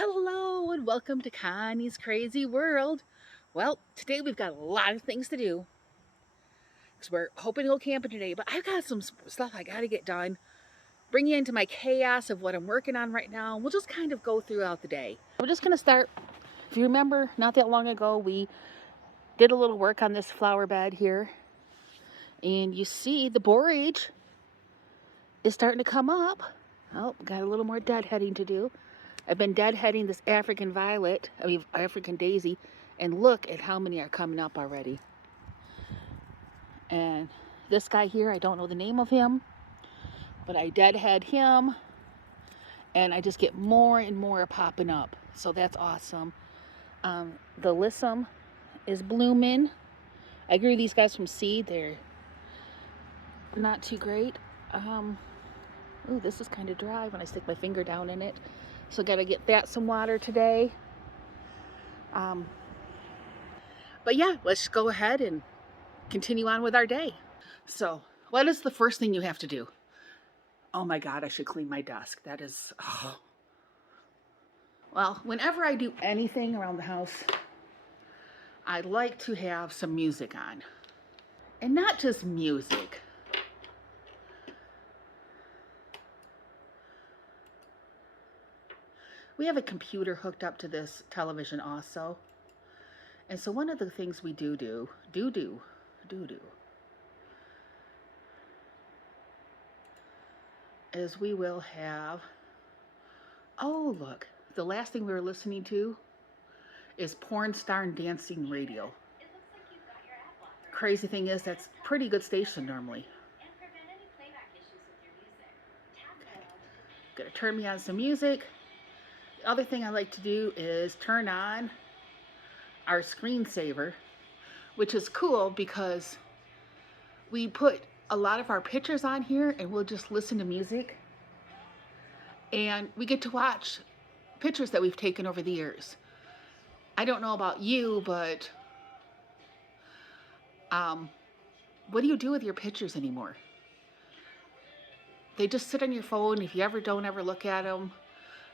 Hello and welcome to Connie's Crazy World. Well, today we've got a lot of things to do because we're hoping to go camping today, but I've got some stuff I got to get done. Bring you into my chaos of what I'm working on right now. We'll just kind of go throughout the day. We're just going to start. If you remember, not that long ago, we did a little work on this flower bed here. And you see the borage is starting to come up. Oh, got a little more deadheading to do. I've been deadheading this African daisy, and look at how many are coming up already. And this guy here, I don't know the name of him, but I deadhead him, and I just get more and more popping up. So that's awesome. The Lissum is blooming. I grew these guys from seed. They're not too great. Ooh, this is kind of dry when I stick my finger down in it. So gotta get that some water today. But yeah, let's go ahead and continue on with our day. So what is the first thing you have to do? Oh my God, I should clean my desk. That is, oh. Well, whenever I do anything around the house, I like to have some music on. And not just music. We have a computer hooked up to this television also. And so one of the things we do is we will have, oh look, the last thing we were listening to is Porn Star and Dancing Radio. Crazy thing is, that's pretty good station normally. Okay. Gonna turn me on some music. The other thing I like to do is turn on our screensaver, which is cool because we put a lot of our pictures on here and we'll just listen to music. And we get to watch pictures that we've taken over the years. I don't know about you, but what do you do with your pictures anymore? They just sit on your phone if you don't ever look at them.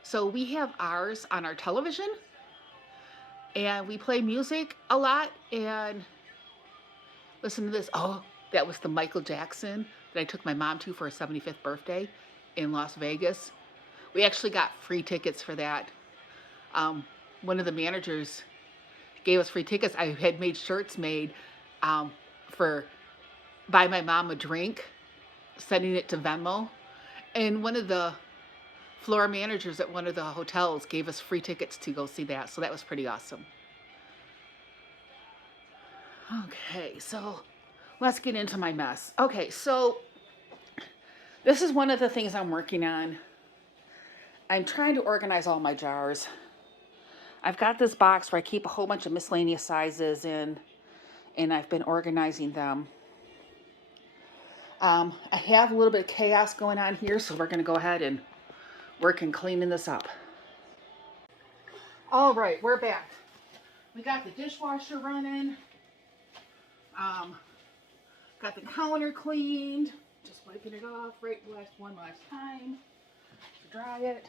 So we have ours on our television, and we play music a lot and listen to this. Oh, that was the Michael Jackson that I took my mom to for her 75th birthday in Las Vegas. We actually got free tickets for that. One of the managers gave us free tickets. I had made shirts made for buy my mom a drink, sending it to Venmo. And one of the floor managers at one of the hotels gave us free tickets to go see that. So that was pretty awesome. Okay, so let's get into my mess. Okay, so this is one of the things I'm working on. I'm trying to organize all my jars. I've got this box where I keep a whole bunch of miscellaneous sizes in, and I've been organizing them. I have a little bit of chaos going on here, so we're going to go ahead and work in cleaning this up. All right, we're back. We got the dishwasher running. Got the counter cleaned. Just wiping it off one last time to dry it.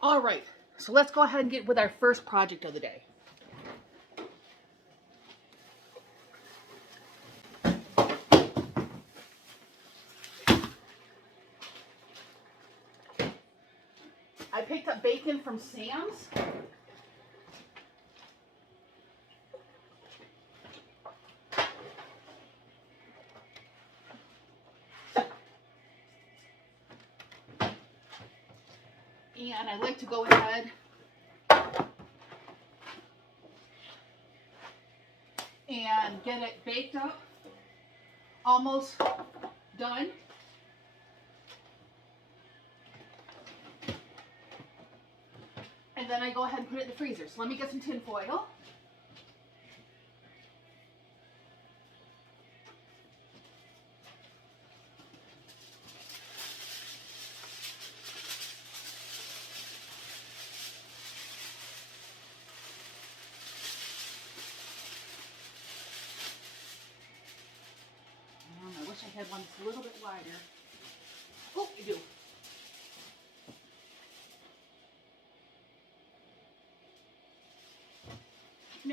All right, so let's go ahead and get with our first project of the day. I picked up bacon from Sam's. And I like to go ahead and get it baked up, almost done. And then I go ahead and put it in the freezer. So let me get some tin foil. I wish I had one that's a little bit wider. Oh, I do.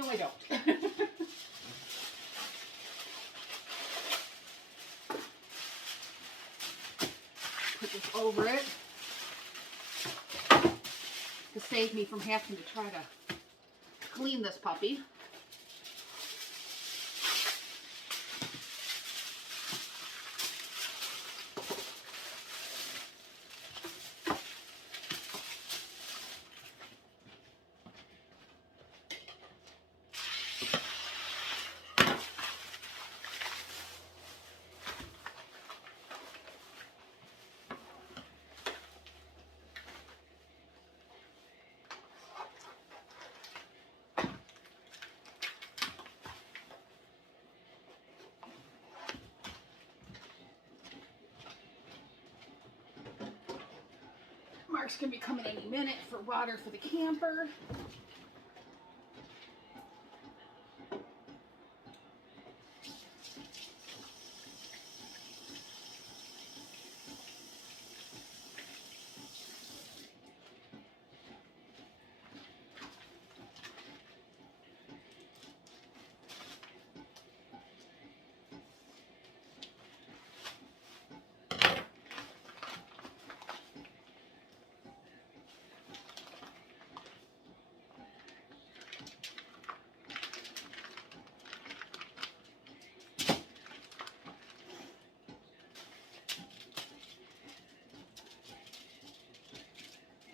No, I don't. Put this over it to save me from having to try to clean this puppy. Mark's gonna be coming any minute for water for the camper.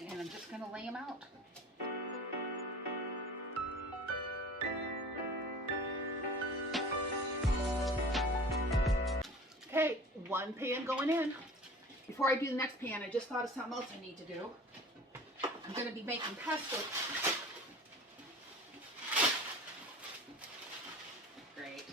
And I'm just gonna lay them out. Okay, one pan going in. Before I do the next pan, I just thought of something else I need to do. I'm gonna be making pesto. Great.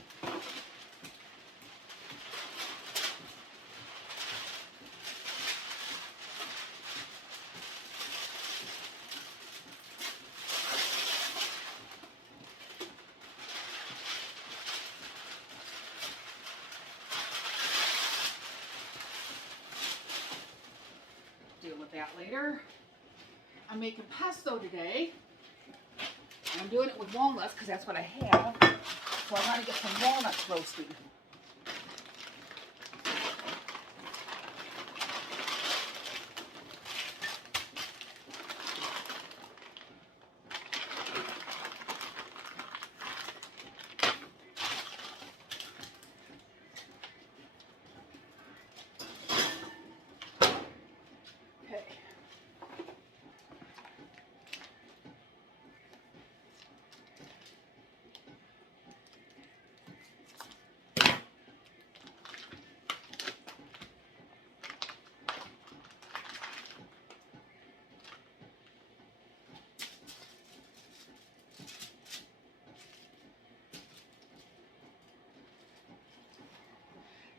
Deal with that later. I'm making pesto today. And I'm doing it with walnuts because that's what I have. So I want to get some walnuts roasting.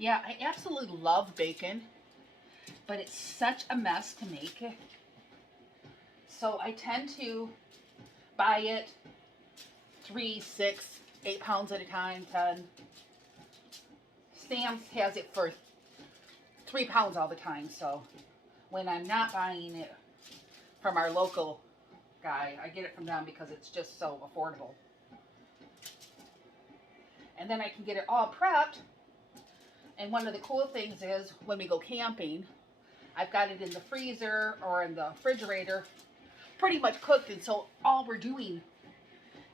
Yeah, I absolutely love bacon, but it's such a mess to make. So I tend to buy it 3, 6, 8 pounds at a time, 10. Sam's has it for 3 pounds all the time, so when I'm not buying it from our local guy, I get it from them because it's just so affordable. And then I can get it all prepped. And one of the cool things is when we go camping, I've got it in the freezer or in the refrigerator pretty much cooked, and so all we're doing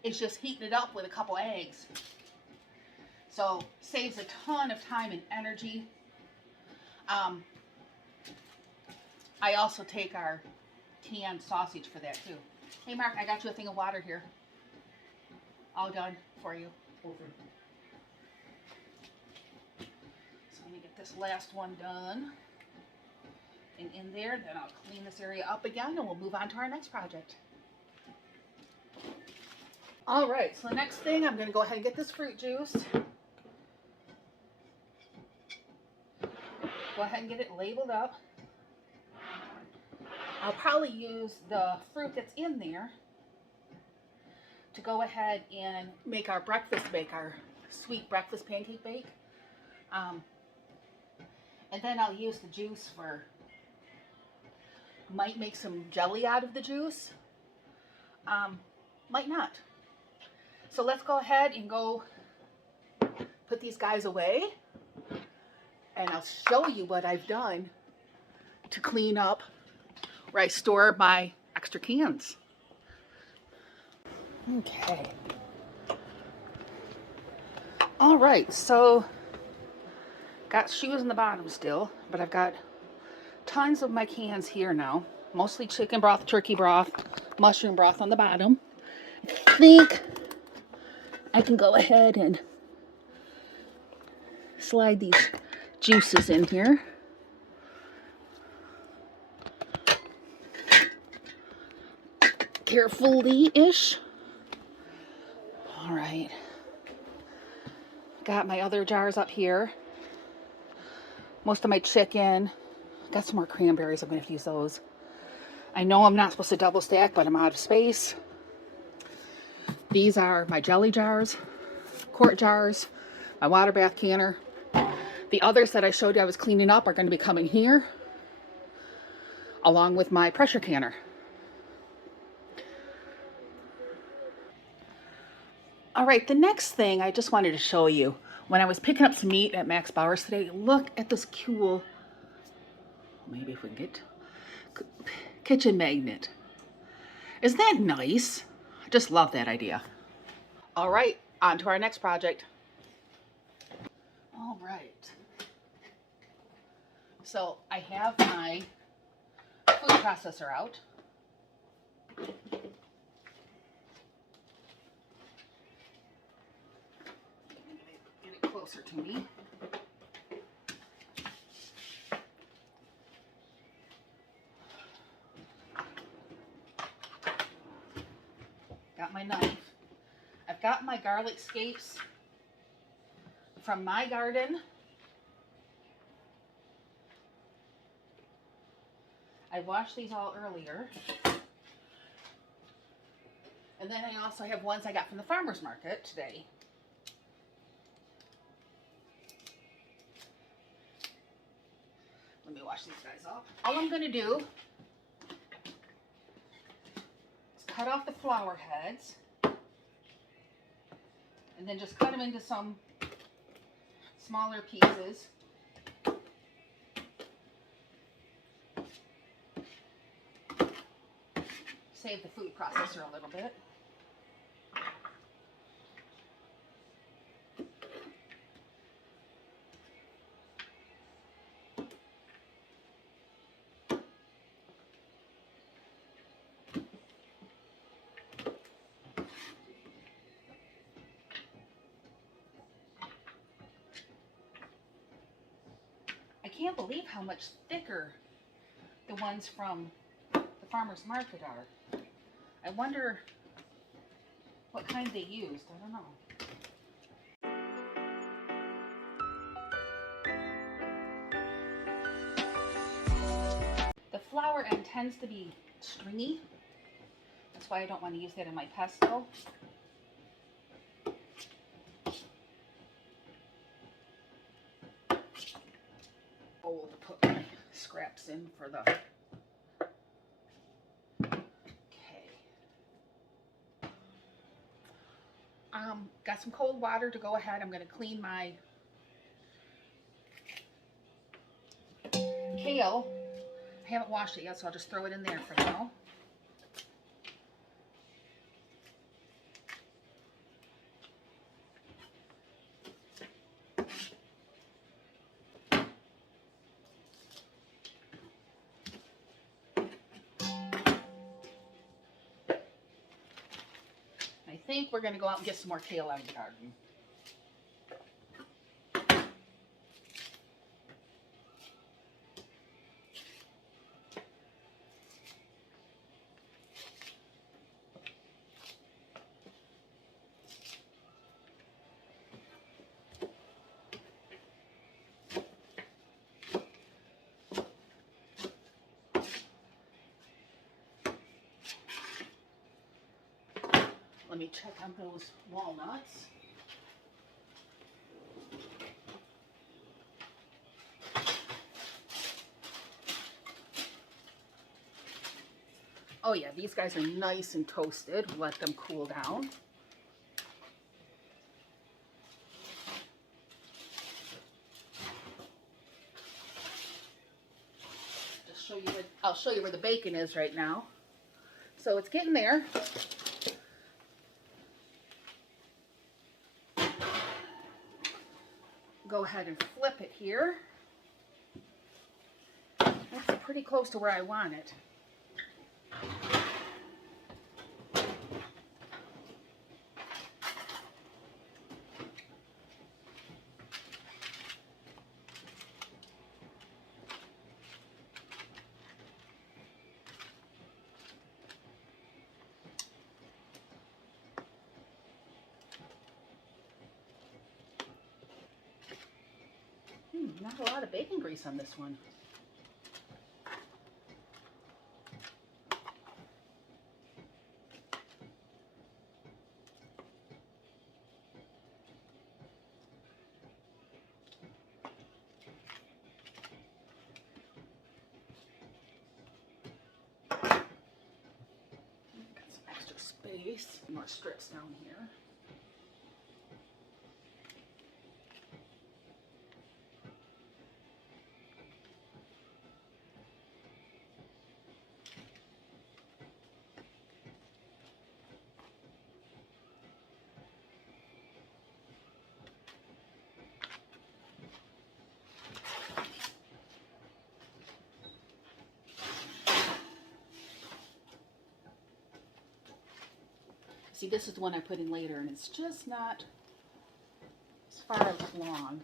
is just heating it up with a couple eggs. So saves a ton of time and energy. I also take our canned sausage for that too. Hey Mark, I got you a thing of water here. All done for you. Okay. Let me get this last one done. And in there, then I'll clean this area up again and we'll move on to our next project. All right, so the next thing, I'm gonna go ahead and get this fruit juice. Go ahead and get it labeled up. I'll probably use the fruit that's in there to go ahead and make our breakfast bake, our sweet breakfast pancake bake. And then I'll use the juice for, might make some jelly out of the juice, might not. So let's go ahead and go put these guys away, and I'll show you what I've done to clean up where I store my extra cans. Okay. All right, so got shoes in the bottom still, but I've got tons of my cans here now. Mostly chicken broth, turkey broth, mushroom broth on the bottom. I think I can go ahead and slide these juices in here. Carefully-ish. All right. Got my other jars up here. Most of my chicken. Got some more cranberries. I'm going to use those. I know I'm not supposed to double stack, but I'm out of space. These are my jelly jars, quart jars, my water bath canner. The others that I showed you I was cleaning up are going to be coming here, along with my pressure canner. All right, the next thing I just wanted to show you. When I was picking up some meat at Max Bauer's today, look at this cool, maybe if we can get, kitchen magnet. Isn't that nice? I just love that idea. All right, on to our next project. All right. So I have my food processor out. Get it closer to me. Got my knife. I've got my garlic scapes from my garden. I washed these all earlier. And then I also have ones I got from the farmer's market today. Let me wash these guys up. All I'm going to do is cut off the flower heads and then just cut them into some smaller pieces. Save the food processor a little bit. I can't believe how much thicker the ones from the farmer's market are. I wonder what kind they used. I don't know. The flour end tends to be stringy. That's why I don't want to use that in my pesto. Bowl to put my scraps in for the... Got some cold water to go ahead. I'm going to clean my kale. I haven't washed it yet, so I'll just throw it in there for now. I think we're going to go out and get some more kale out of the garden. Let me check on those walnuts. Oh yeah, these guys are nice and toasted. Let them cool down. I'll show you where the bacon is right now. So it's getting there. Go ahead and flip it here. That's pretty close to where I want it. Not a lot of bacon grease on this one. Got some extra space. More strips down here. See, this is the one I put in later, and it's just not as far along.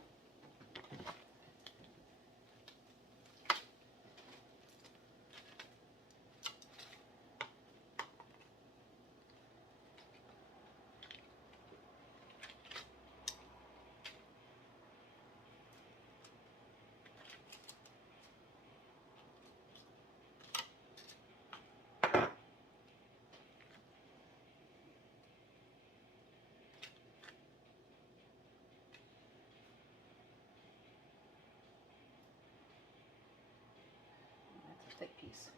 Thick piece.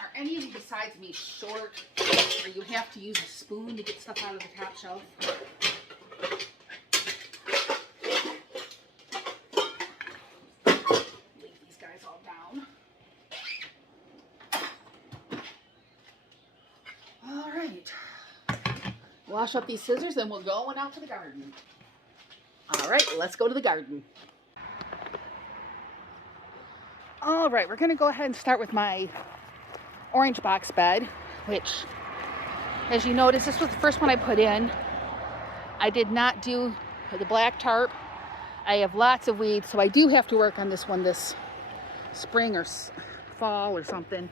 Are any of you besides me short, or you have to use a spoon to get stuff out of the top shelf? Wash up these scissors, then we're going out to the garden. All right, let's go to the garden. All right, we're going to go ahead and start with my orange box bed, which, as you notice, this was the first one I put in. I did not do the black tarp. I have lots of weeds, so I do have to work on this one this spring or fall or something.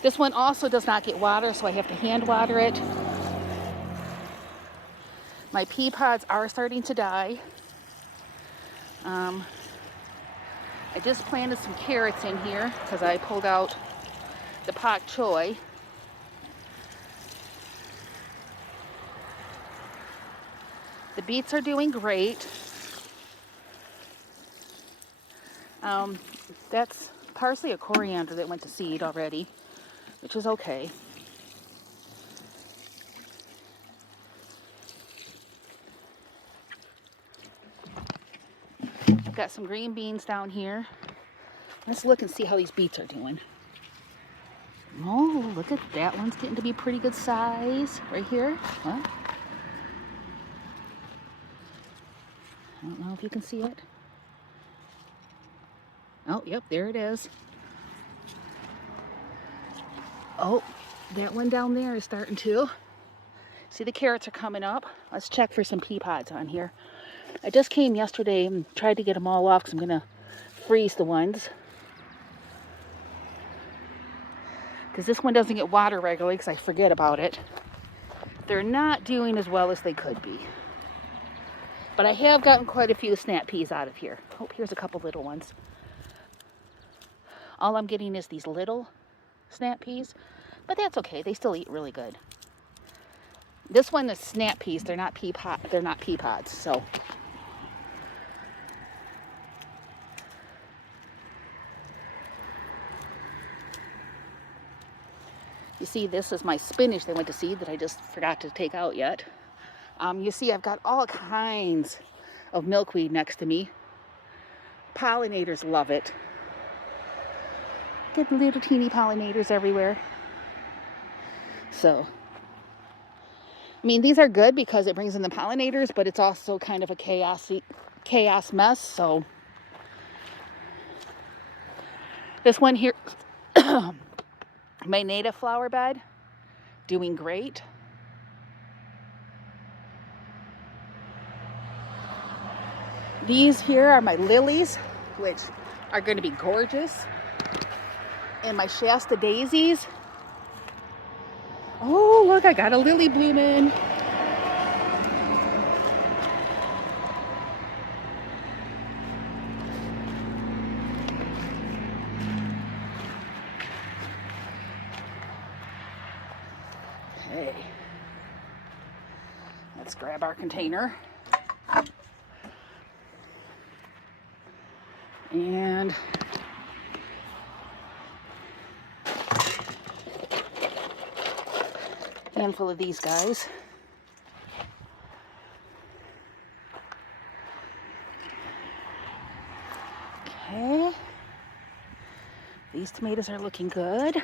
This one also does not get water, so I have to hand water it. My pea pods are starting to die. I just planted some carrots in here because I pulled out the pak choi. The beets are doing great. That's parsley or coriander that went to seed already, which is okay. I've got some green beans down here. Let's look and see how these beets are doing. Oh, look at that one's getting to be pretty good size right here. Huh? I don't know if you can see it. Oh, yep, there it is. Oh, that one down there is starting to. See, the carrots are coming up. Let's check for some pea pods on here. I just came yesterday and tried to get them all off because I'm going to freeze the ones. Because this one doesn't get water regularly because I forget about it. They're not doing as well as they could be. But I have gotten quite a few snap peas out of here. Oh, here's a couple little ones. All I'm getting is these little snap peas, but that's okay. They still eat really good. This one is snap peas. They're not pea pods. So see, this is my spinach they went to seed that I just forgot to take out yet. You see, I've got all kinds of milkweed next to me. Pollinators love it. Get little teeny pollinators everywhere. So, I mean, these are good because it brings in the pollinators, but it's also kind of a chaos mess. So, this one here, my native flower bed, doing great. These here are my lilies, which are going to be gorgeous. And my Shasta daisies. Oh, look, I got a lily blooming. Okay. Let's grab our container. And a handful of these guys. Okay. These tomatoes are looking good.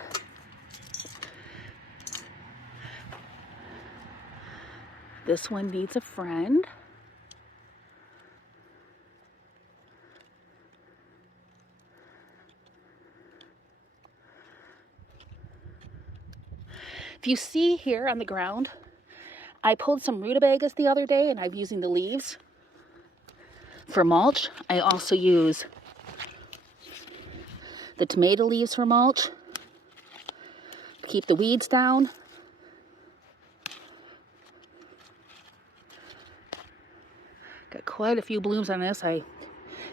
This one needs a friend. If you see here on the ground, I pulled some rutabagas the other day and I'm using the leaves for mulch. I also use the tomato leaves for mulch to keep the weeds down. Got quite a few blooms on this. I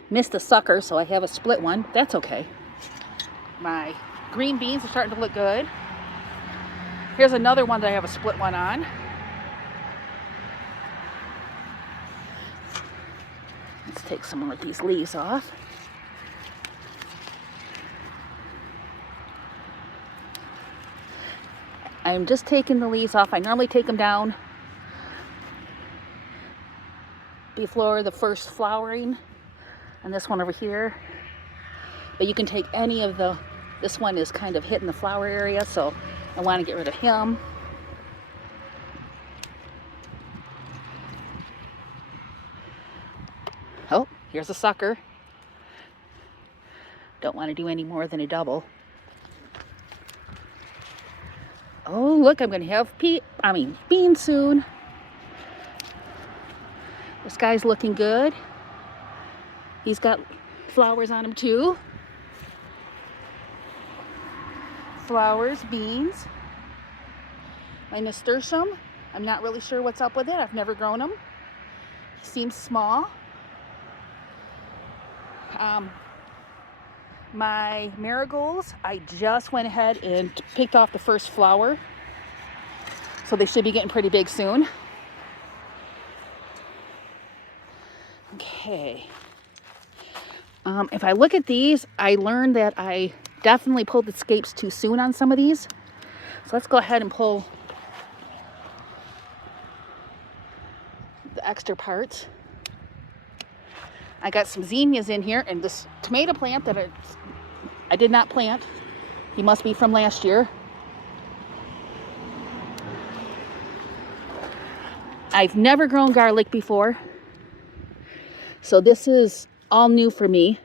missed a sucker, so I have a split one. That's okay. My green beans are starting to look good. Here's another one that I have a split one on. Let's take some more of these leaves off. I'm just taking the leaves off. I normally take them down before the first flowering, and this one over here. But you can take any of the, this one is kind of hitting the flower area, so I want to get rid of him. Oh, here's a sucker. Don't want to do any more than a double. Oh, look, I'm going to have beans soon. This guy's looking good. He's got flowers on him too. Flowers, beans. My nasturtium, I'm not really sure what's up with it. I've never grown him. He seems small. My marigolds, I just went ahead and picked off the first flower. So they should be getting pretty big soon. Okay. If I look at these, I learned that I definitely pulled the scapes too soon on some of these. So let's go ahead and pull the extra parts. I got some zinnias in here, and this tomato plant that I did not plant. He must be from last year. I've never grown garlic before, so this is all new for me.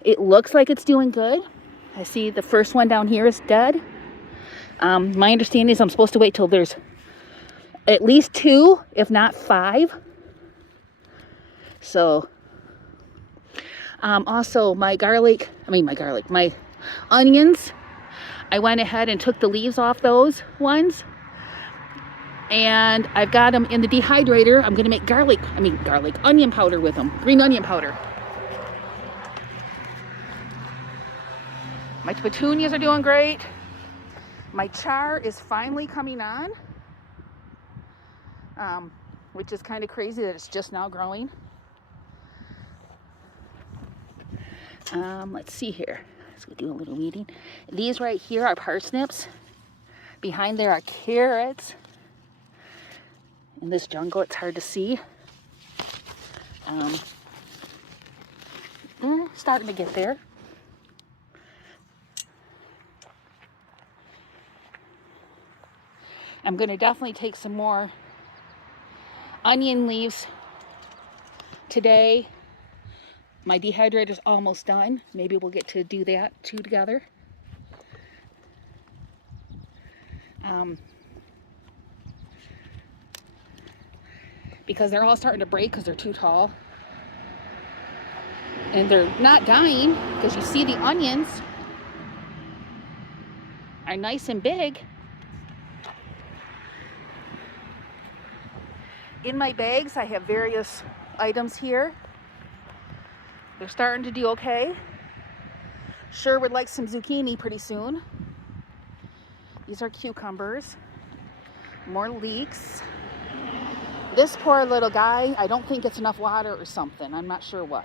It looks like it's doing good. I see the first one down here is dead. My understanding is I'm supposed to wait till there's at least 2, if not 5. So, also my onions, I went ahead and took the leaves off those ones. And I've got them in the dehydrator. I'm going to make onion powder with them. Green onion powder. My petunias are doing great. My char is finally coming on. Which is kind of crazy that it's just now growing. Let's see here. Let's go do a little weeding. These right here are parsnips. Behind there are carrots. In this jungle, it's hard to see. Starting to get there. I'm going to definitely take some more onion leaves today. My dehydrator's almost done. Maybe we'll get to do that two together. Because they're all starting to break because they're too tall. And they're not dying because you see the onions are nice and big. In my bags, I have various items here. They're starting to do okay. Sure would like some zucchini pretty soon. These are cucumbers. More leeks. This poor little guy, I don't think it's enough water or something. I'm not sure what.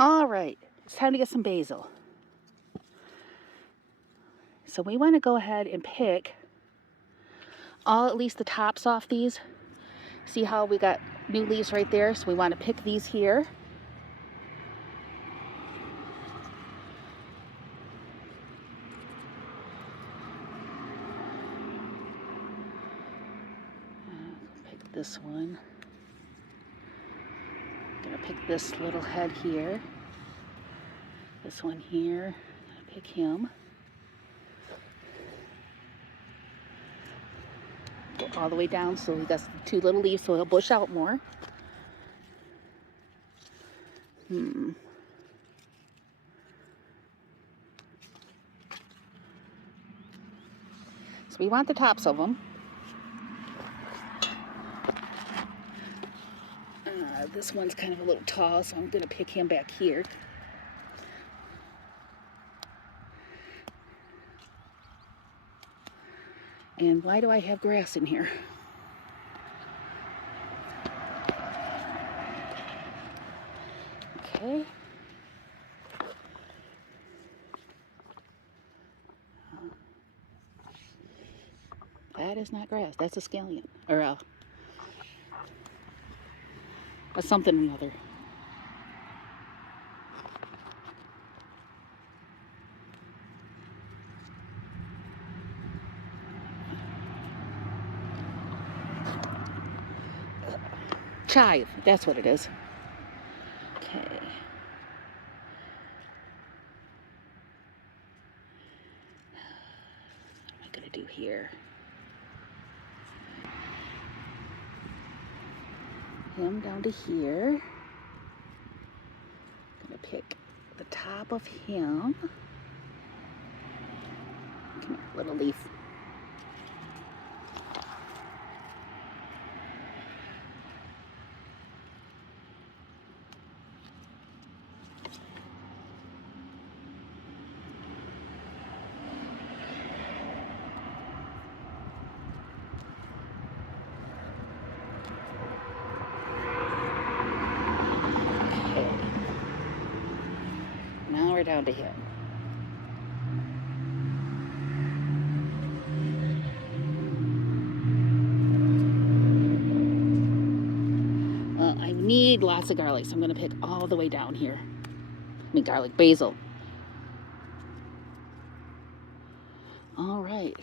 All right, it's time to get some basil. So we want to go ahead and pick at least the tops off these. See how we got new leaves right there? So we want to pick these here. Pick this one. Gonna pick this little head here. This one here. Pick him. Go all the way down so he got two little leaves so he'll bush out more. So we want the tops of them. This one's kind of a little tall, so I'm going to pick him back here. And why do I have grass in here? Okay. That is not grass. That's a scallion. Or something or another. Chive, that's what it is. Okay. What am I gonna do here? Him down to here. Gonna pick the top of him. Come here, little leaf. We're down to him. Well, I need lots of garlic, so I'm going to pick all the way down here. I mean garlic, basil. All right.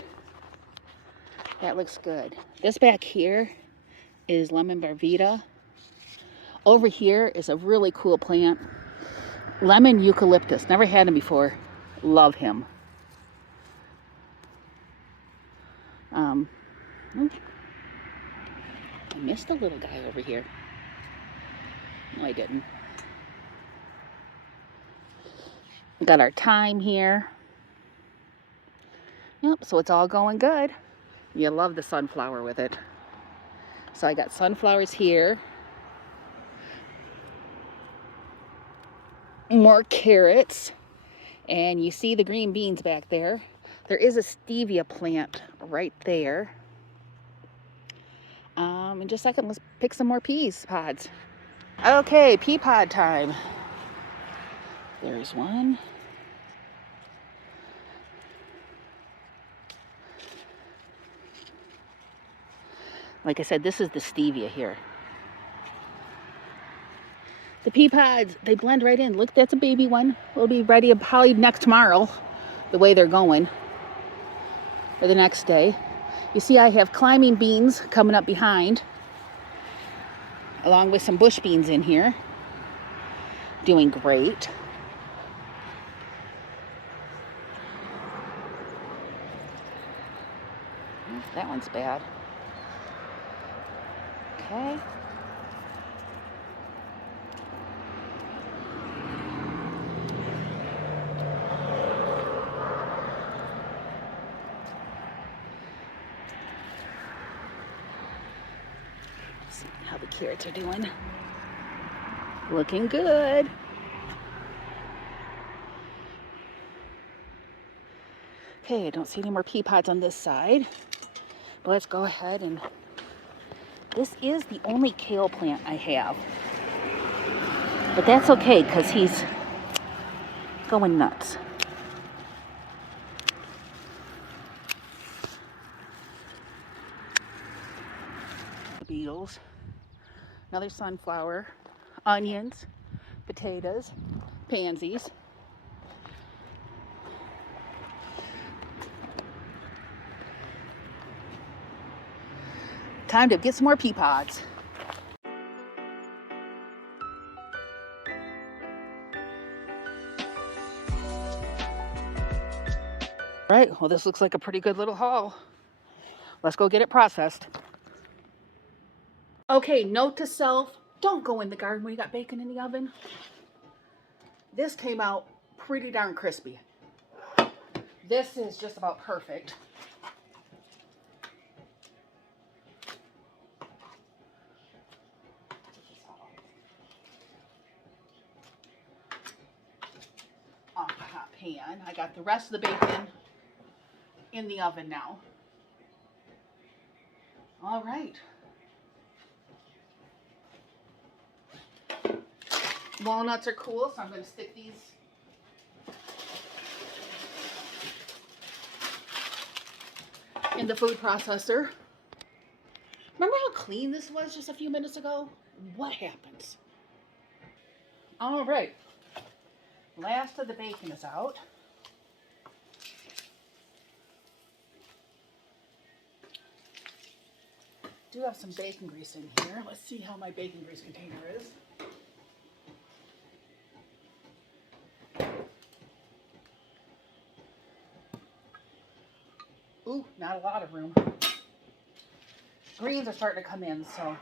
That looks good. This back here is lemon barvita. Over here is a really cool plant. Lemon eucalyptus. Never had him before. Love him. I missed a little guy over here. No, I didn't. Got our thyme here. Yep, so it's all going good. You love the sunflower with it. So I got sunflowers here. More carrots, and you see the green beans back there. There is a stevia plant right there. In just a second, let's pick some more peas pods. Okay, pea pod time. There's one. Like I said, this is the stevia here. The pea pods, they blend right in. Look, that's a baby one. We'll be ready probably next tomorrow, the way they're going, or the next day. You see I have climbing beans coming up behind, along with some bush beans in here. Doing great. That one's bad. Okay. Let's see how the carrots are doing. Looking good. Okay, I don't see any more pea pods on this side. But let's go ahead and... This is the only kale plant I have. But that's okay, because he's going nuts. Beetles. Another sunflower. Onions. Potatoes. Pansies. Time to get some more pea pods. Right, well, this looks like a pretty good little haul. Let's go get it processed. Okay, note to self, don't go in the garden when you got bacon in the oven. This came out pretty darn crispy. This is just about perfect. Off the hot pan. I got the rest of the bacon in the oven now. All right. Walnuts are cool, so I'm going to stick these in the food processor. Remember how clean this was just a few minutes ago? What happens? All right. Last of the bacon is out. Do have some bacon grease in here. Let's see how my bacon grease container is. Ooh, not a lot of room. Greens are starting to come in, so.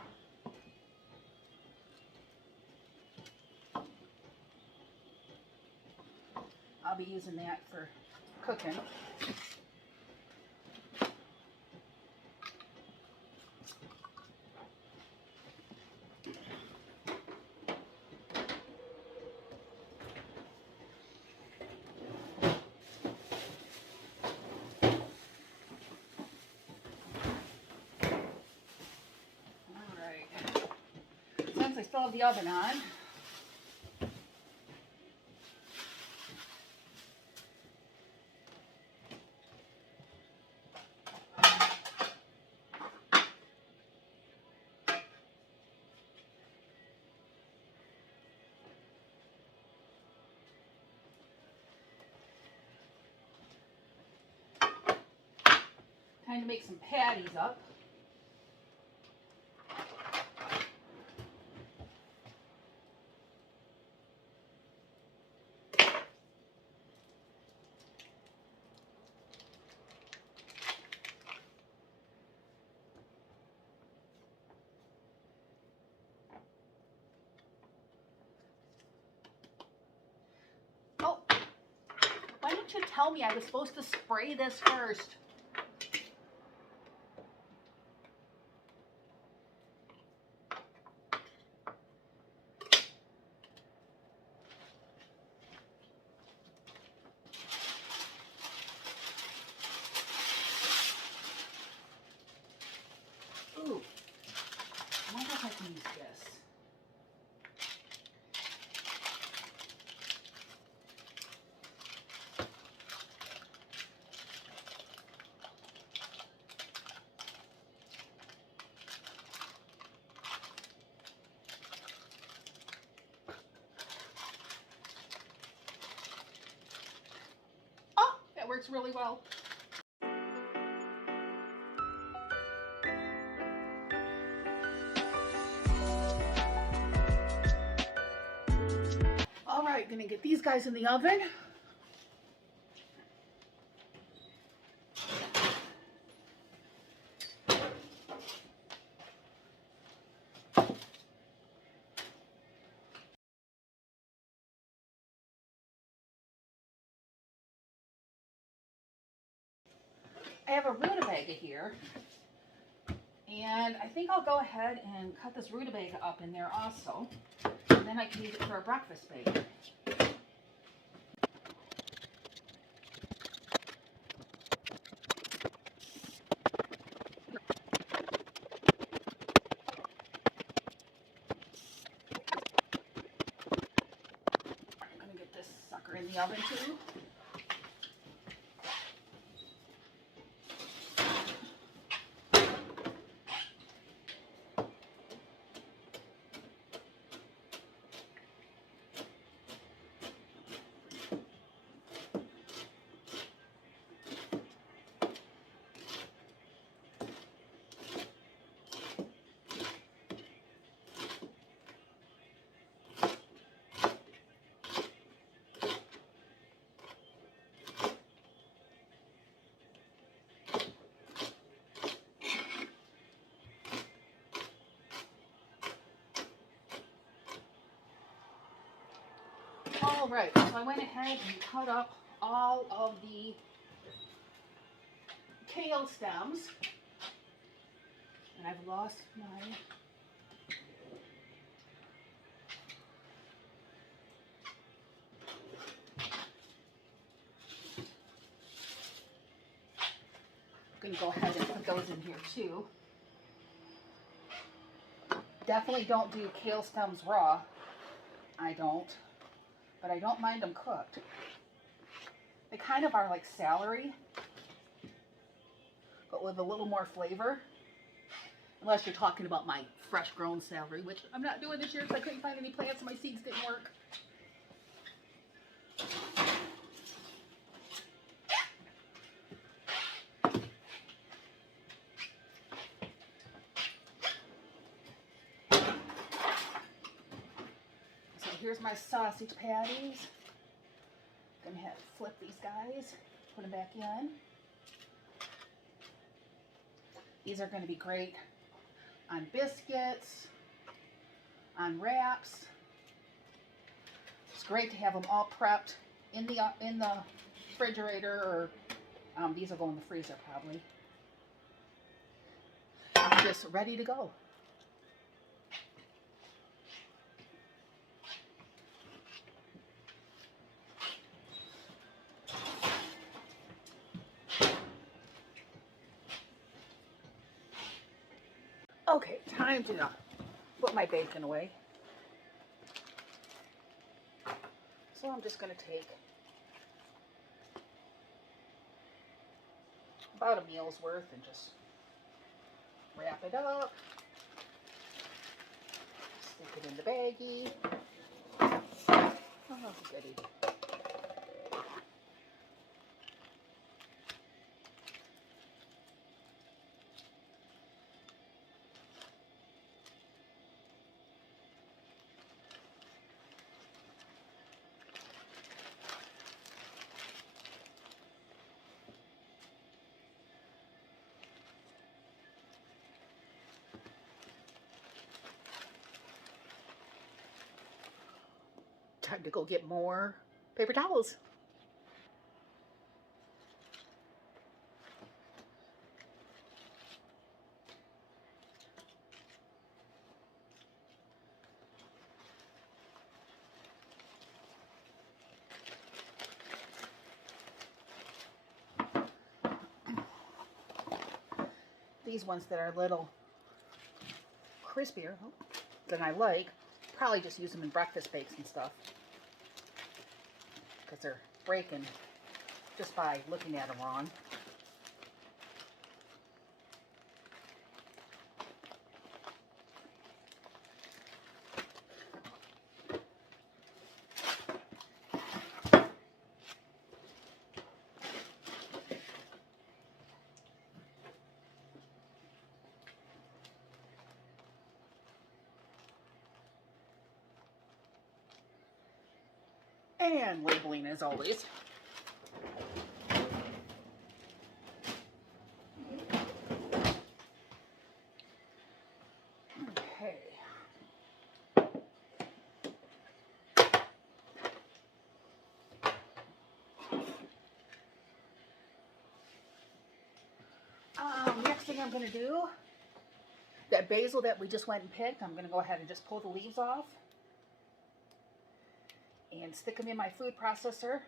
I'll be using that for cooking. Since I still have the oven on, time to make some patties up. Oh, why didn't you tell me I was supposed to spray this first? Ooh, really well. All right, gonna get these guys in the oven. I have a rutabaga here, and I think I'll go ahead and cut this rutabaga up in there also, and then I can use it for a breakfast bake. I'm gonna get this sucker in the oven too. All right, so I went ahead and cut up all of the kale stems, and I've lost my I'm going to go ahead and put those in here too. Definitely don't do kale stems raw. I don't. But I don't mind them cooked. They kind of are like celery, but with a little more flavor. Unless you're talking about my fresh grown celery, which I'm not doing this year because I couldn't find any plants and my seeds didn't work. So here's my sausage patties. Gonna have to flip these guys, put them back in. These are going to be great on biscuits, on wraps. It's great to have them all prepped in the refrigerator, or these will go in the freezer probably. Just ready to go. Okay, time to put my bacon away. So I'm just going to take about a meal's worth and just wrap it up. Stick it in the baggie. Oh, goody. Time to go get more paper towels. These ones that are a little crispier than I like, probably just use them in breakfast bakes and stuff, because they're breaking just by looking at them wrong. And labeling as always. Okay. Next thing I'm going to do, that basil that we just went and picked, I'm going to go ahead and just pull the leaves off and stick them in my food processor.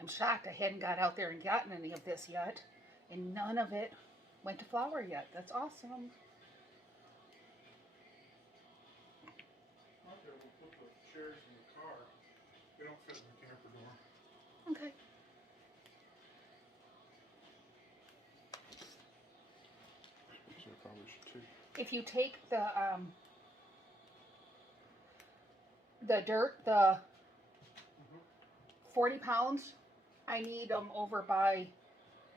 I'm shocked I hadn't got out there and gotten any of this yet, and none of it went to flower yet. That's awesome. Okay, we'll put the cherries in the car. They don't fit in the camper door. Okay. So I probably should take. If you take the dirt, the 40 pounds, I need them over by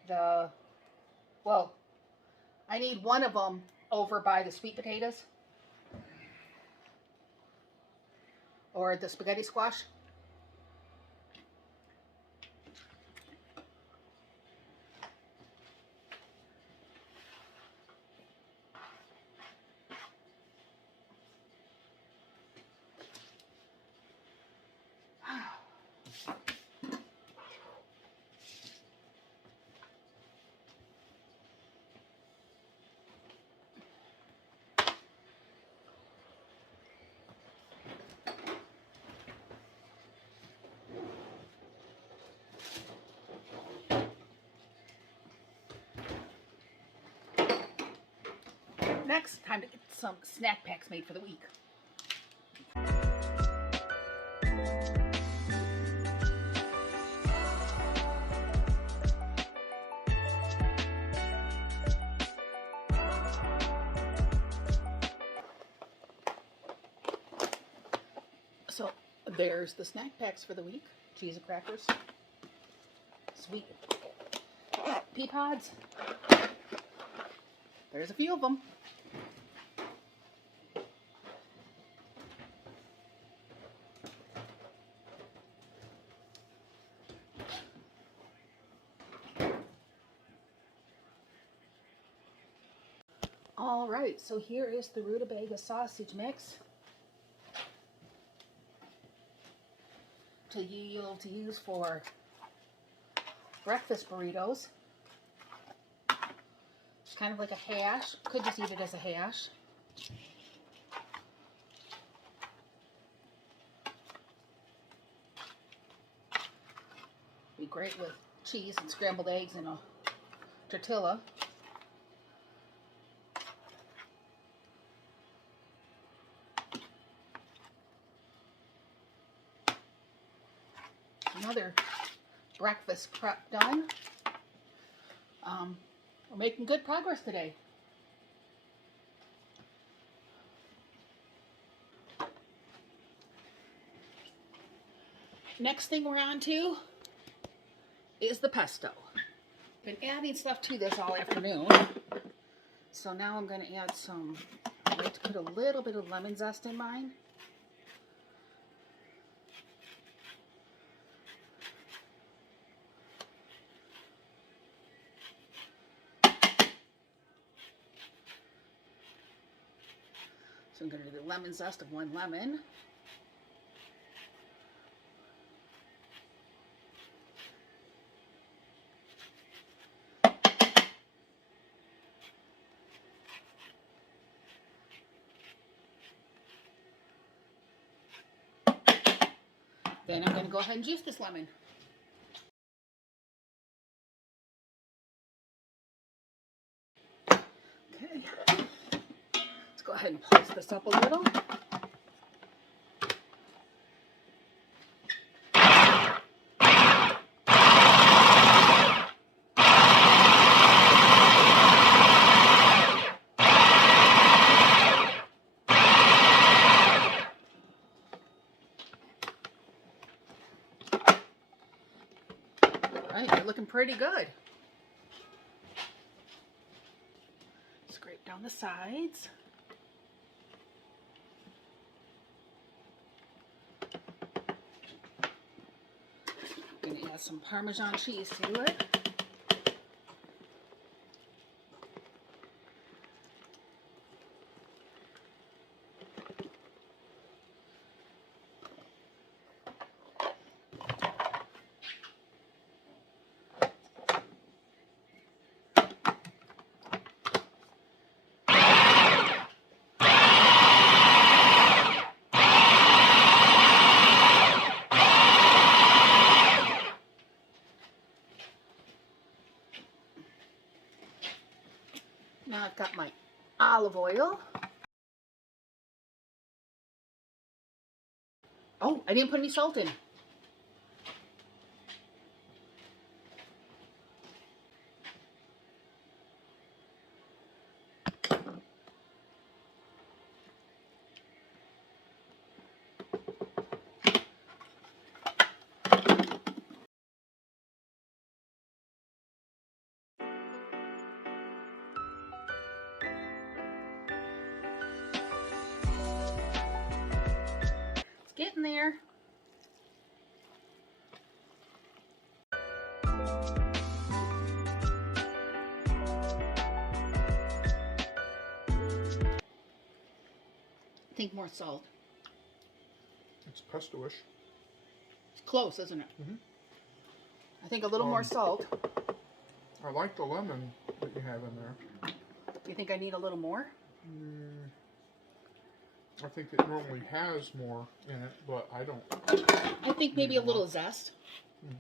the, well, I need one of them over by the sweet potatoes or the spaghetti squash. Next, time to get some snack packs made for the week. So there's the snack packs for the week. Cheese and crackers, sweet pea pods. There's a few of them. All right, so here is the rutabaga sausage mix to use for breakfast burritos. It's kind of like a hash. Could just eat it as a hash. Be great with cheese and scrambled eggs and a tortilla. Another breakfast prep done. We're making good progress today. Next thing we're on to is the pesto. Been adding stuff to this all afternoon. So now I'm going to add some, I like to put a little bit of lemon zest in mine. So I'm going to do the lemon zest of 1 lemon. Then I'm going to go ahead and juice this lemon. Okay, let's go ahead and pulse this up a little. Right, you're looking pretty good. Scrape down the sides. I'm gonna add some Parmesan cheese to it. Now I've got my olive oil. Oh, I didn't put any salt in. It's getting there. I think more salt. It's pesto-ish. It's close, isn't it? Mm-hmm. I think a little more salt. I like the lemon that you have in there. You think I need a little more? I think it normally has more in it, but I don't. I think maybe a little zest.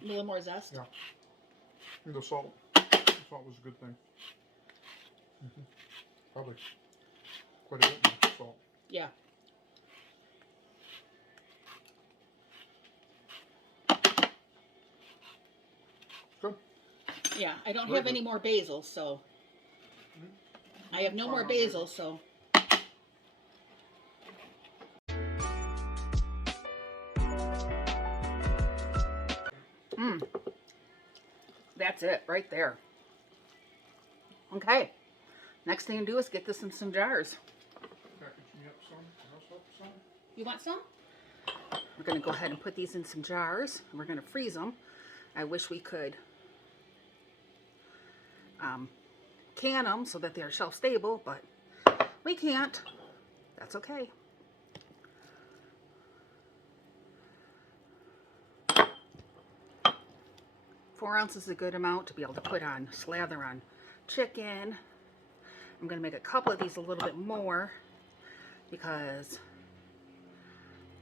A little more zest. Yeah. And the salt. The salt was a good thing. Probably quite a bit more salt. Yeah. Good. Yeah, I don't Very have good. any more basil, so I have no more basil, so. That's it right there. Okay. Next thing to do is get this in some jars. Package me up some. Can I help some? You want some? We're going to go ahead and put these in some jars. And we're going to freeze them. I wish we could can them so that they're shelf stable, but we can't. That's okay. Four ounces is a good amount to be able to put on, slather on chicken. I'm going to make a couple of these a little bit more because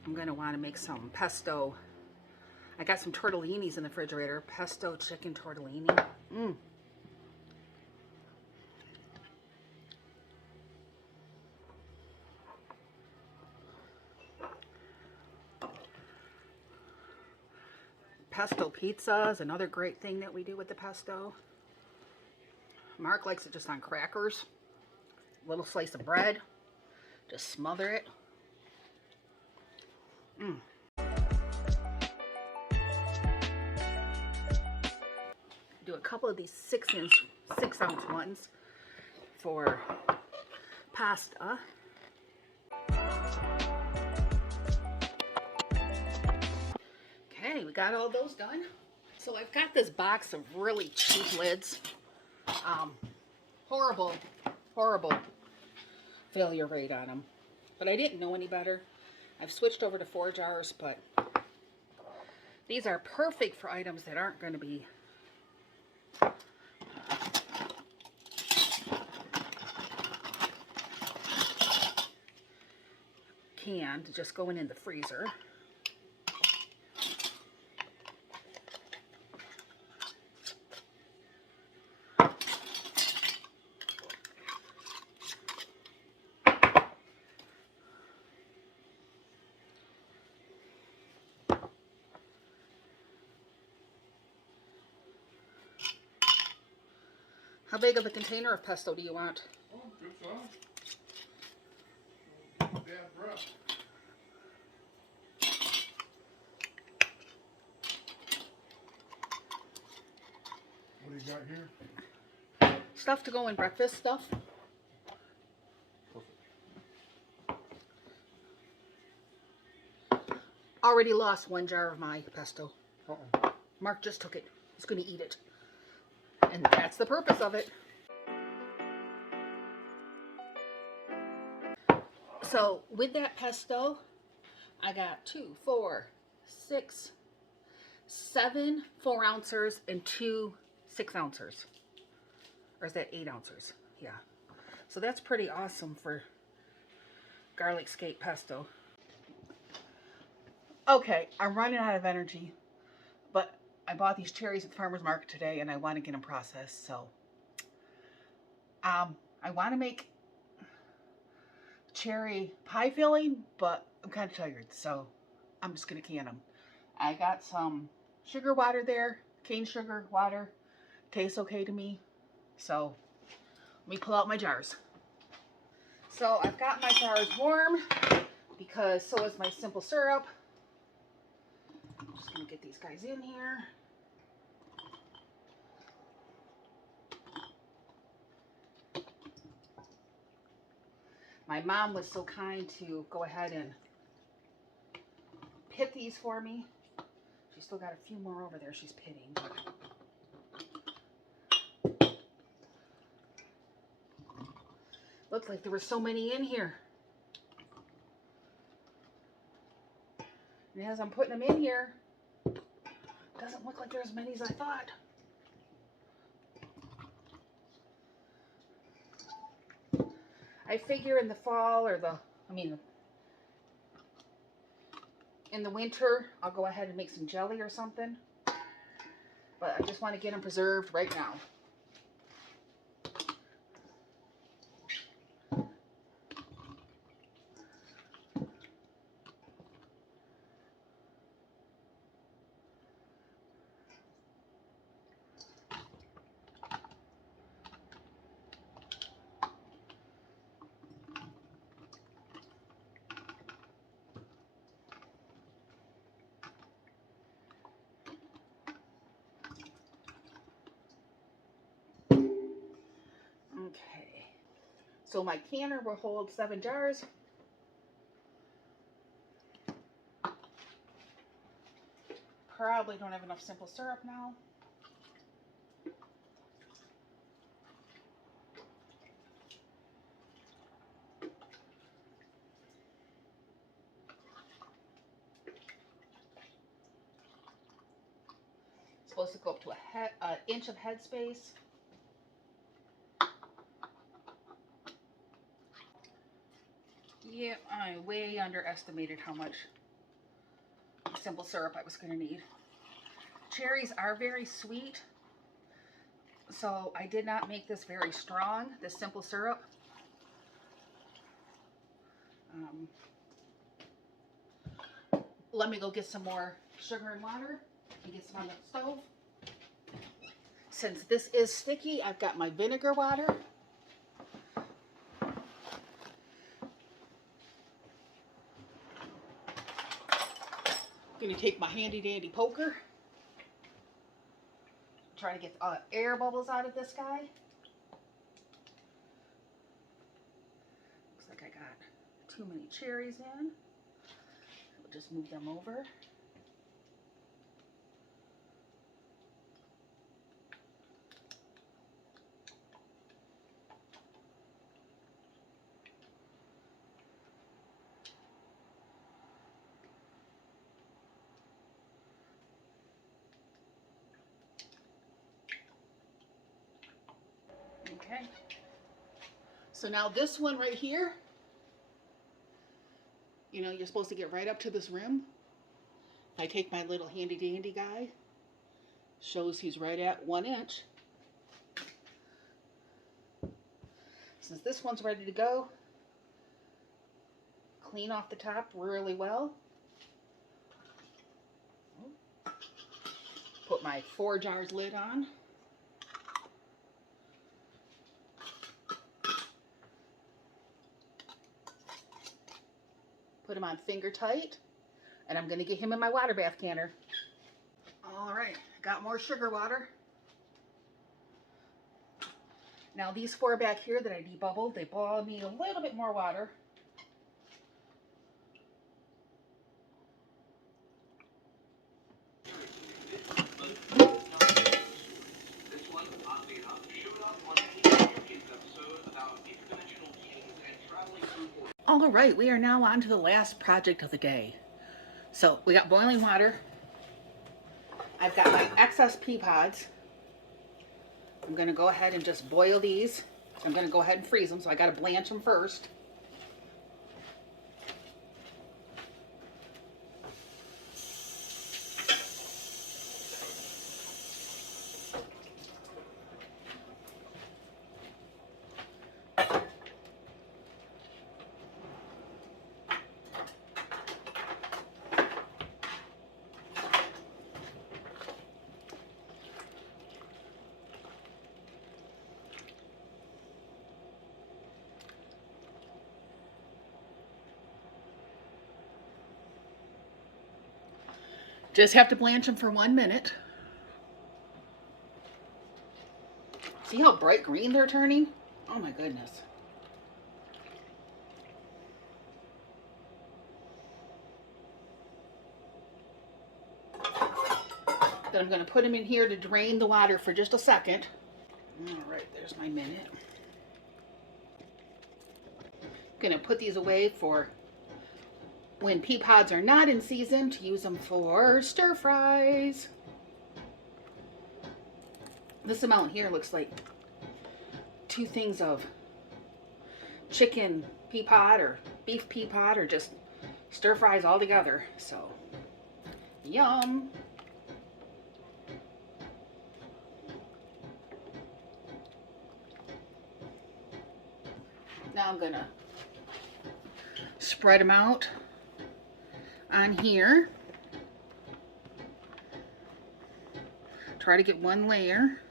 I'm going to want to make some pesto. I got some tortellinis in the refrigerator. Pesto chicken tortellini. Pesto pizza is another great thing that we do with the pesto. Mark likes it just on crackers. Little slice of bread. Just smother it. Do a couple of these 6-ounce ones for pasta. Okay, we got all those done. So I've got this box of really cheap lids. Horrible failure rate on them. But I didn't know any better. I've switched over to 4 jars, but these are perfect for items that aren't going to be canned, just going in the freezer. How big of a container of pesto do you want? Oh, good size. Bad breath. right here. Stuff to go in breakfast stuff. Perfect. Already lost 1 jar of my pesto. Uh-oh. Mark just took it. He's going to eat it. And that's the purpose of it. So with that pesto, I got 2, 4, 6, 7 4-ounces and 2 6-ounces. Or is that 8-ounces? Yeah. So that's pretty awesome for garlic skate pesto. Okay, I'm running out of energy, but I bought these cherries at the farmer's market today and I want to get them processed. So I want to make cherry pie filling, but I'm kind of tired, so I'm just going to can them. I got some sugar water there, cane sugar water. Tastes okay to me. So let me pull out my jars. So I've got my jars warm because so is my simple syrup. I'm just going to get these guys in here. My mom was so kind to go ahead and pit these for me. She's still got a few more over there she's pitting. Looks like there were so many in here. And as I'm putting them in here, doesn't look like there's as many as I thought. I figure in the fall or in the winter, I'll go ahead and make some jelly or something. But I just want to get them preserved right now. Okay. So my canner will hold 7 jars. Probably don't have enough simple syrup now. Supposed to go up to an inch of headspace. Yeah, I way underestimated how much simple syrup I was going to need. Cherries are very sweet, so I did not make this very strong, this simple syrup. Let me go get some more sugar and water and get some on the stove. Since this is sticky, I've got my vinegar water. I'm going to take my handy dandy poker. Try to get air bubbles out of this guy. Looks like I got too many cherries in. We'll just move them over. Okay. So now this one right here, you know, you're supposed to get right up to this rim. If I take my little handy dandy guy, shows he's right at 1 inch. Since this one's ready to go, clean off the top really well. Put my 4 jars lid on. Put him on finger tight. And I'm going to get him in my water bath canner. All right, got more sugar water. Now these 4 back here that I debubbled, they all need a little bit more water. All right, we are now on to the last project of the day. So we got boiling water. I've got my excess pea pods. I'm going to go ahead and just boil these. I'm going to go ahead and freeze them, so I got to blanch them first. Just have to blanch them for 1 minute. See how bright green they're turning? Oh my goodness. Then I'm going to put them in here to drain the water for just a second. All right, there's my minute. Going to put these away for when pea pods are not in season, to use them for stir fries. This amount here looks like 2 things of chicken pea pod or beef pea pod, or just stir fries all together. So, yum. Now I'm gonna spread them out on here. Try to get 1 layer.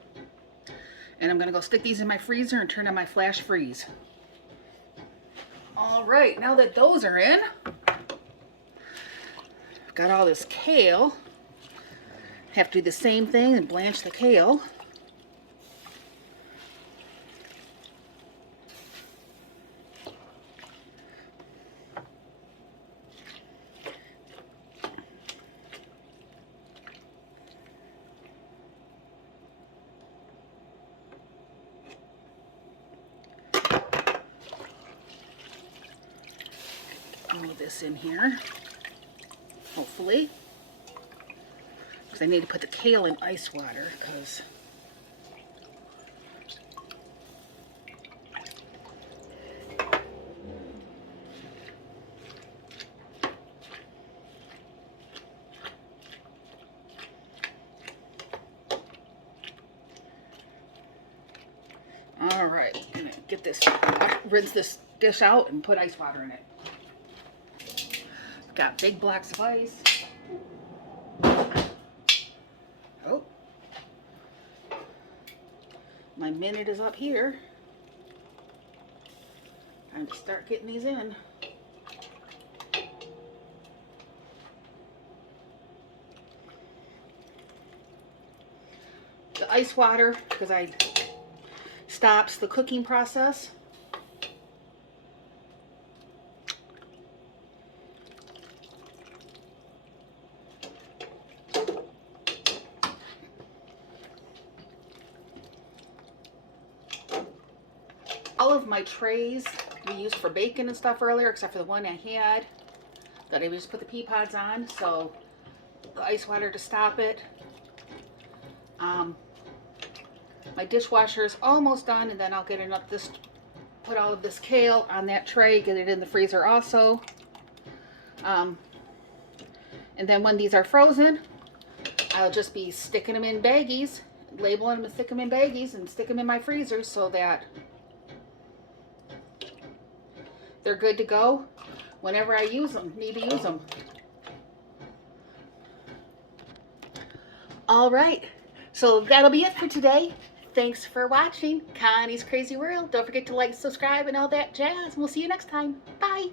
And I'm gonna go stick these in my freezer and turn on my flash freeze. All right, now that those are in, I've got all this kale. Have to do the same thing and blanch the kale. Move this in here, hopefully, because I need to put the kale in ice water, because all right, I'm gonna get this, rinse this dish out and put ice water in it. Got big blocks of ice. Oh, my minute is up here. Time to start getting these in. The ice water, because I stops the cooking process. All of my trays we used for baking and stuff earlier, except for the one I had that I just put the pea pods on, so the ice water to stop it. My dishwasher is almost done, and then I'll get enough this, put all of this kale on that tray, get it in the freezer also. And then when these are frozen, I'll just be sticking them in baggies, labeling them and stick them in baggies, and stick them in my freezer so that they're good to go whenever I use them, need to use them. All right, so that'll be it for today. Thanks for watching Connie's Crazy World. Don't forget to like, subscribe, and all that jazz. We'll see you next time. Bye.